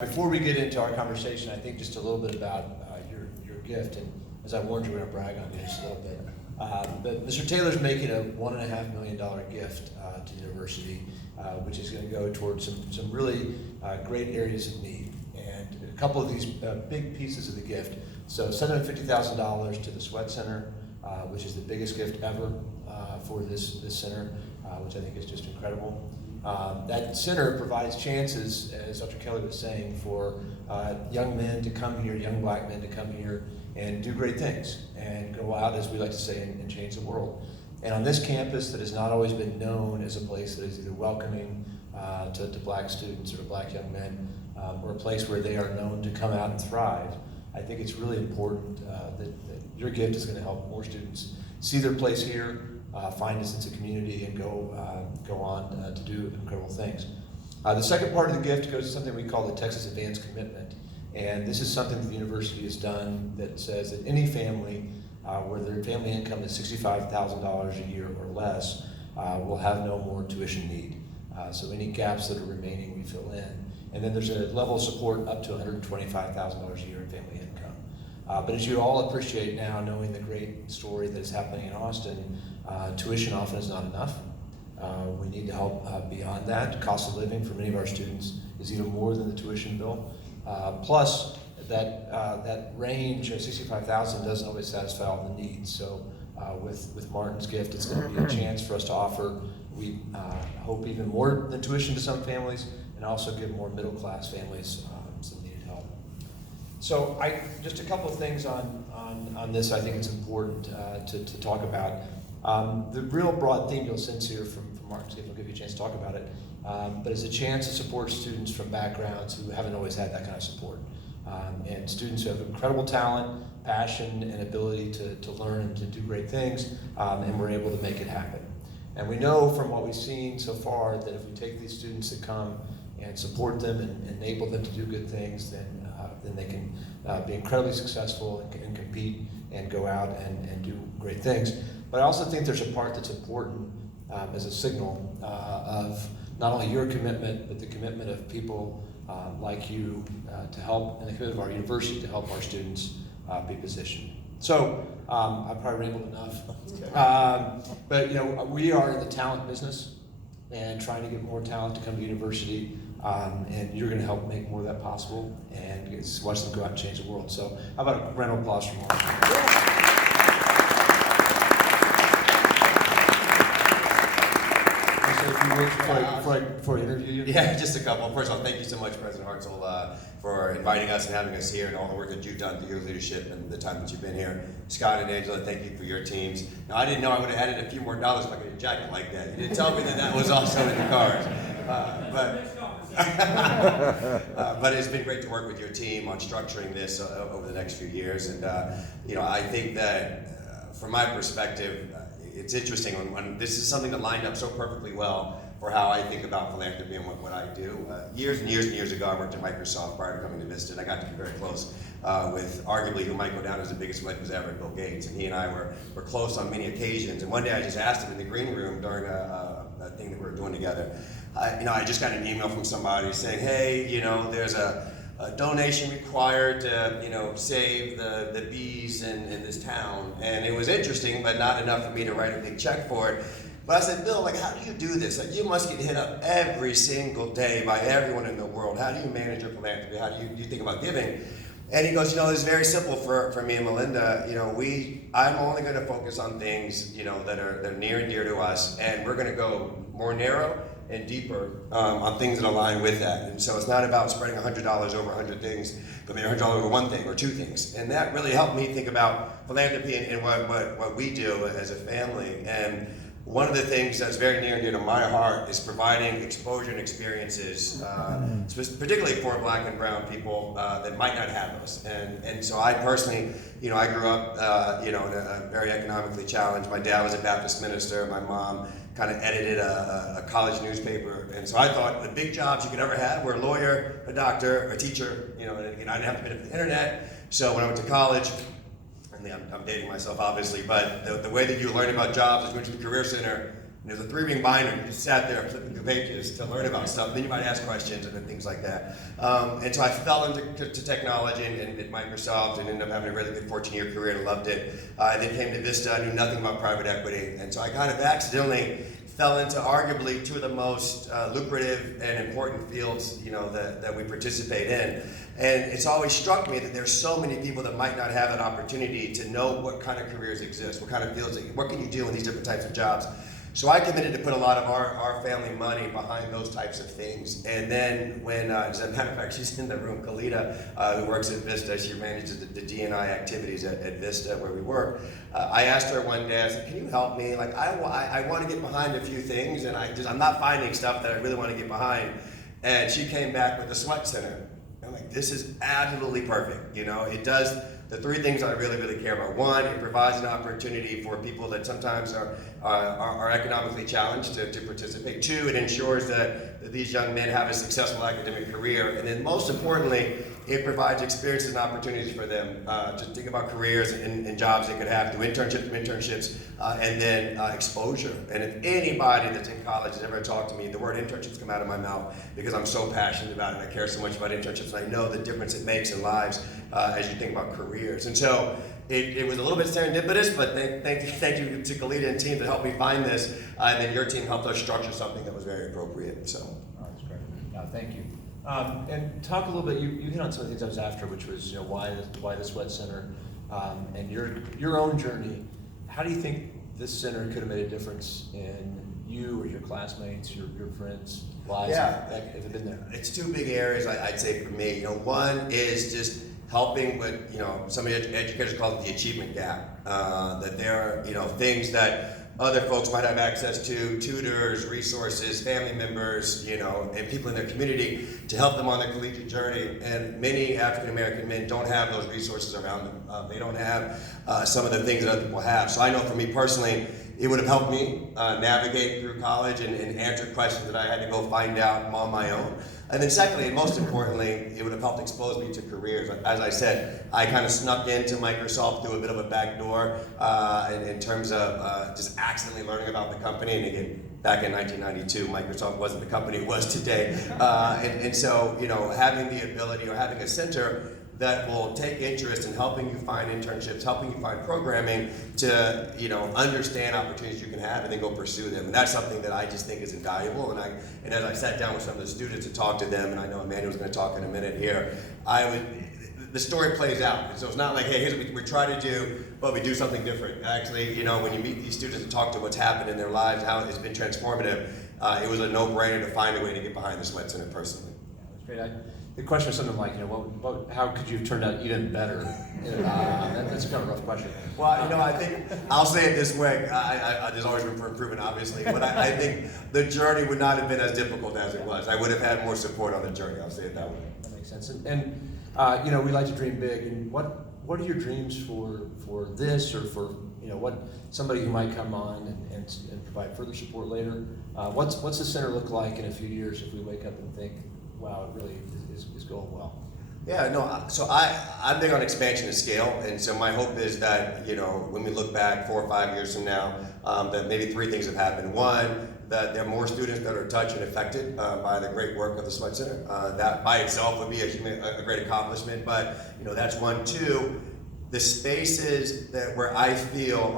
Before we get into our conversation, I think just a little bit about your gift, and as I warned you, we're going to brag on you just a little bit. But Mr. Taylor's making a $1.5 million gift to the university, which is going to go towards some really great areas of need. And a couple of these big pieces of the gift. So $750,000 to the Sweat Center, which is the biggest gift ever for this center, which I think is just incredible. That center provides chances, as Dr. Kelly was saying, for young men to come here, young black men to come here and do great things and go out, as we like to say, and change the world. And on this campus that has not always been known as a place that is either welcoming to black students or to black young men, or a place where they are known to come out and thrive, I think it's really important that your gift is going to help more students see their place here, find a sense of community, and go on to do incredible things. The second part of the gift goes to something we call the Texas Advanced Commitment. And this is something that the university has done that says that any family where their family income is $65,000 a year or less will have no more tuition need. So any gaps that are remaining, we fill in. And then there's a level of support up to $125,000 a year in family income. But as you all appreciate now, knowing the great story that is happening in Austin, tuition often is not enough. We need to help beyond that. Cost of living for many of our students is even more than the tuition bill. Plus, that range of $65,000 doesn't always satisfy all the needs. So with Martin's gift, it's going to be a chance for us to offer, we hope, even more than tuition to some families, and also give more middle-class families some needed help. So just a couple of things on this I think it's important to talk about. The real broad theme you'll sense here from Martin's gift, I'll give you a chance to talk about it, but it's a chance to support students from backgrounds who haven't always had that kind of support. And students who have incredible talent, passion, and ability to learn and to do great things, and we're able to make it happen. And we know from what we've seen so far that if we take these students that come and support them and enable them to do good things, then they can be incredibly successful and compete and go out and do great things. But I also think there's a part that's important as a signal of not only your commitment, but the commitment of people like you to help, and the commitment of our university to help our students be positioned. So I've probably rambled enough, but we are in the talent business and trying to get more talent to come to the university, and you're going to help make more of that possible and watch them go out and change the world. So how about a round of applause from all? Before I interview you? Yeah, just a couple. First of all, thank you so much, President Hartzell, for inviting us and having us here, and all the work that you've done through your leadership and the time that you've been here. Scott and Angela, thank you for your teams. Now, I didn't know I would have added a few more dollars if I could get a jacket like that. You didn't tell me that was also in the cards. But it's been great to work with your team on structuring this over the next few years. And I think that from my perspective, it's interesting when this is something that lined up so perfectly well for how I think about philanthropy and what I do. Years and years ago, I worked at Microsoft prior to coming to Vista, and I got to be very close with arguably who might go down as the biggest philanthropist ever, Bill Gates. And he and I were close on many occasions. And one day I just asked him in the green room during a thing that we were doing together. I just got an email from somebody saying, hey, there's a donation required to, save the bees in this town. And it was interesting, but not enough for me to write a big check for it. But I said, Bill, how do you do this? You must get hit up every single day by everyone in the world. How do you manage your philanthropy? How do you think about giving? And he goes, it's very simple for me and Melinda. I'm only going to focus on things, that are near and dear to us, and we're going to go more narrow and deeper on things that align with that. And so it's not about spreading $100 over 100 things, but maybe $100 over one thing or two things. And that really helped me think about philanthropy and what we do as a family. And one of the things that's very near and dear to my heart is providing exposure and experiences, particularly for black and brown people that might not have those. And so I personally, I grew up, in a very economically challenged. My dad was a Baptist minister. My mom kind of edited a college newspaper. And so I thought the big jobs you could ever have were a lawyer, a doctor, a teacher, and I didn't have to benefit the internet. So when I went to college, and I'm dating myself obviously, but the way that you learn about jobs is going to the Career Center, there's a 3-ring binder, you just sat there flipping through pages to learn about stuff, then you might ask questions and then things like that. And so I fell into technology and at Microsoft and ended up having a really good 14-year career and loved it. And then came to Vista, I knew nothing about private equity, and so I kind of accidentally fell into arguably two of the most lucrative and important fields, that we participate in. And it's always struck me that there's so many people that might not have an opportunity to know what kind of careers exist, what kind of fields, what can you do in these different types of jobs. So I committed to put a lot of our family money behind those types of things. And then when, as a matter of fact, she's in the room, Kalita, who works at Vista, she manages the D&I activities at Vista where we work. I asked her one day, I said, can you help me? Like, I want to get behind a few things, and I'm not finding stuff that I really want to get behind. And she came back with the Sweat Center. I'm like, this is absolutely perfect. It does the 3 things I really, really care about. 1, it provides an opportunity for people that sometimes are economically challenged to participate. 2, it ensures that these young men have a successful academic career. And then most importantly, it provides experiences and opportunities for them to think about careers and jobs they could have through internships, and then exposure. And if anybody that's in college has ever talked to me, the word internships come out of my mouth because I'm so passionate about it. I care so much about internships, and I know the difference it makes in lives as you think about careers. And so it was a little bit serendipitous, but thank you to Kalita and team to help me find this, and then your team helped us structure something that was very appropriate. So. Oh, that's great. Thank you. And talk a little bit. You hit on some of the things I was after, which was why the Sweat Center, and your own journey. How do you think this center could have made a difference in you or your classmates, your friends' lives? Yeah, that have been there. It's 2 big areas I'd say for me. One is just helping with some of the educators call it the achievement gap. That there are things that other folks might have access to, tutors, resources, family members, and people in their community to help them on their collegiate journey. And many African American men don't have those resources around them. They don't have some of the things that other people have. So I know for me personally, it would have helped me navigate through college and answer questions that I had to go find out on my own. And then secondly, and most importantly, it would have helped expose me to careers. As I said, I kind of snuck into Microsoft through a bit of a back door in terms of just accidentally learning about the company. And again, back in 1992, Microsoft wasn't the company it was today. And so, having the ability or having a center that will take interest in helping you find internships, helping you find programming to, understand opportunities you can have and then go pursue them. And that's something that I just think is invaluable. And as I sat down with some of the students to talk to them, and I know Emmanuel's going to talk in a minute here, the story plays out. So it's not like, hey, here's what we try to do, but we do something different. Actually, when you meet these students and talk to what's happened in their lives, how it's been transformative, it was a no-brainer to find a way to get behind the Sweat Center personally. Yeah, that's great. The question is something like, how could you have turned out even better? That's kind of a rough question. Well, I think I'll say it this way. There's always room for improvement, obviously, but I think the journey would not have been as difficult as it was. I would have had more support on the journey. I'll say it that way. That makes sense. And we like to dream big. And what are your dreams for this, or for what somebody who might come on and provide further support later? What's the center look like in a few years if we wake up and think, wow, it really is going well? Yeah, no, so I'm big on expansion and scale, and so my hope is that, when we look back 4 or 5 years from now, that maybe 3 things have happened. 1, that there are more students that are touched and affected by the great work of the Sweat Center. That by itself would be a great accomplishment, but that's 1. 2, the spaces where I feel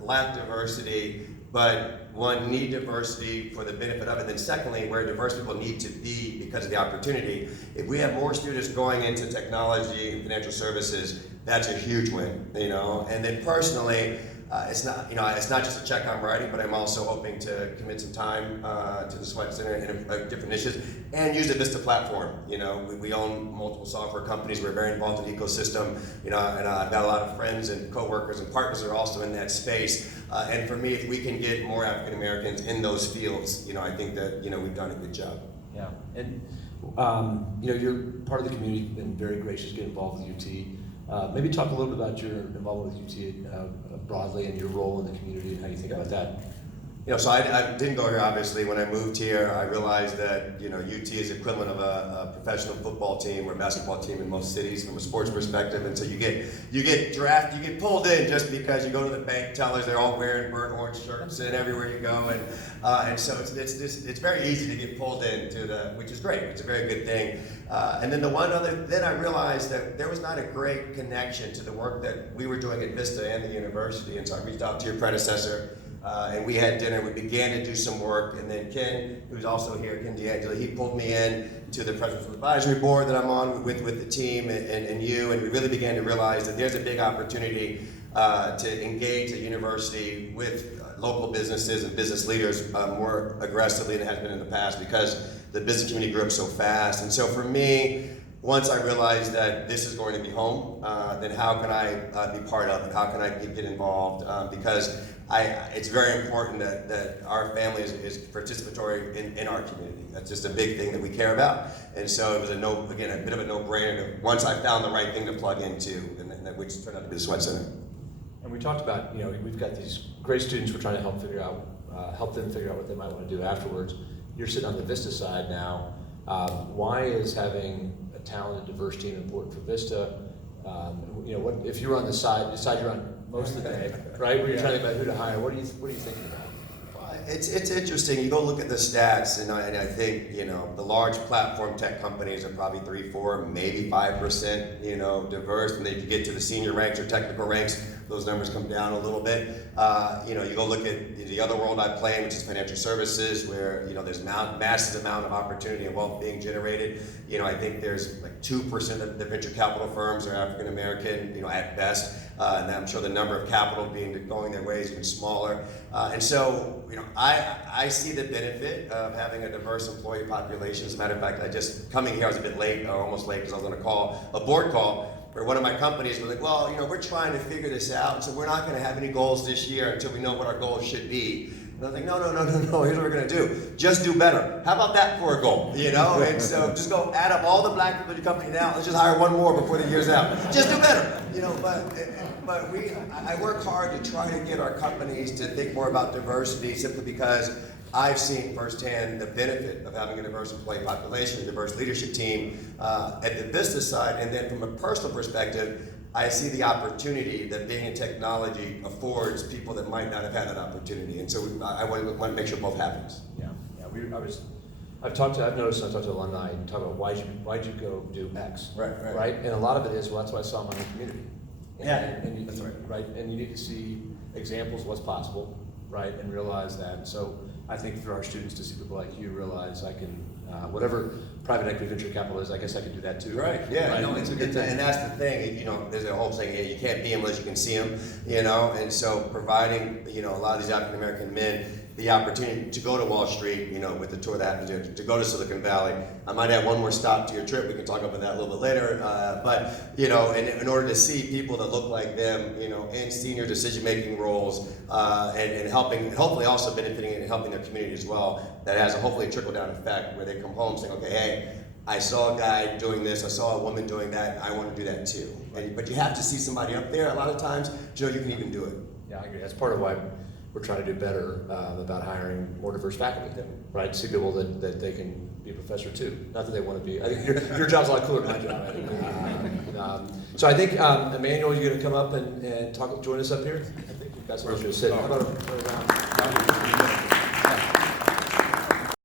lack diversity, but need diversity for the benefit of it. Then secondly, where diverse people need to be because of the opportunity. If we have more students going into technology and financial services, that's a huge win, And then personally, it's not just a check I'm writing, but I'm also hoping to commit some time to the Sweat Center and different initiatives and use the Vista platform. We own multiple software companies. We're very involved in the ecosystem. And I've got a lot of friends and coworkers and partners that are also in that space. And for me, if we can get more African Americans in those fields, I think that we've done a good job. Yeah, and you're part of the community, been very gracious to get involved with UT. Maybe talk a little bit about your involvement with UT broadly and your role in the community and how you think about that. So I didn't go here, obviously. When I moved here, I realized that, UT is equivalent of a professional football team or basketball team in most cities from a sports perspective. And so you get drafted, you get pulled in just because you go to the bank tellers, they're all wearing burnt orange shirts and everywhere you go. And so it's very easy to get pulled into which is great. It's a very good thing. And then then I realized that there was not a great connection to the work that we were doing at Vista and the university. And so I reached out to your predecessor. And we had dinner, we began to do some work, and then Ken, who's also here, Ken D'Angelo, he pulled me in to the Presidential Advisory Board that I'm on with the team and you, and we really began to realize that there's a big opportunity to engage the university with local businesses and business leaders more aggressively than it has been in the past because the business community grew up so fast. And so for me, once I realized that this is going to be home, then how can I be part of it? How can I get involved? Because it's very important that our family is participatory in our community. That's just a big thing that we care about. And so it was a bit of a no-brainer once I found the right thing to plug into, and which turned out to be the Sweat Center. And we talked about, we've got these great students we're trying to help them figure out what they might want to do afterwards. You're sitting on the Vista side now. Why is having a talented, diverse team important for Vista? What if you're on the side you're on most of the day, right? Where you're trying to think about who to hire. What are you thinking about? It's interesting. You go look at the stats, and I think the large platform tech companies are probably 3, 4, maybe 5%, diverse. And then if you get to the senior ranks or technical ranks, those numbers come down a little bit. You go look at the other world I play in, which is financial services, where there's massive amount of opportunity and wealth being generated. I think there's like 2% of the venture capital firms are African American, at best. And I'm sure the number of capital going their way is even smaller. And so, I see the benefit of having a diverse employee population. As a matter of fact, coming here, I was a bit late, or almost late, because I was on a board call, where one of my companies was like, well, we're trying to figure this out, so we're not going to have any goals this year until we know what our goals should be. And I was like, no, here's what we're going to do. Just do better. How about that for a goal, And so just go add up all the black people in your company now. Let's just hire one more before the year's out. Just do better, But I work hard to try to get our companies to think more about diversity simply because I've seen firsthand the benefit of having a diverse employee population, a diverse leadership team at the business side. And then from a personal perspective, I see the opportunity that being in technology affords people that might not have had that opportunity. And so I want to make sure both happens. Yeah. I've noticed, I've talked to alumni and talk about why'd you go do X? Right? And a lot of it is, well, that's what I saw in my own community. That's right. And you need to see examples of what's possible, right? And realize that. So I think for our students to see people like you realize I can, whatever private equity venture capital is, I guess I can do that too. Right, yeah, right? It's a good thing. And that's the thing, there's a whole saying, you can't be them unless you can see them, and so providing, a lot of these African American men the opportunity to go to Wall Street, with the tour that happens here, to go to Silicon Valley. I might add one more stop to your trip. We can talk about that a little bit later. But in order to see people that look like them, in senior decision-making roles, and helping, hopefully also benefiting and helping their community as well, that has hopefully a trickle-down effect where they come home saying, okay, hey, I saw a guy doing this, I saw a woman doing that, I want to do that too. But you have to see somebody up there a lot of times, you can even do it. Yeah, I agree. That's part of why we're trying to do better about hiring more diverse faculty, right? See people that they can be a professor too. Not that they want to be. I think your job's a lot cooler than my job. I think. So I think Emmanuel, you're going to come up and join us up here. I think you've got some to sit. How about a round?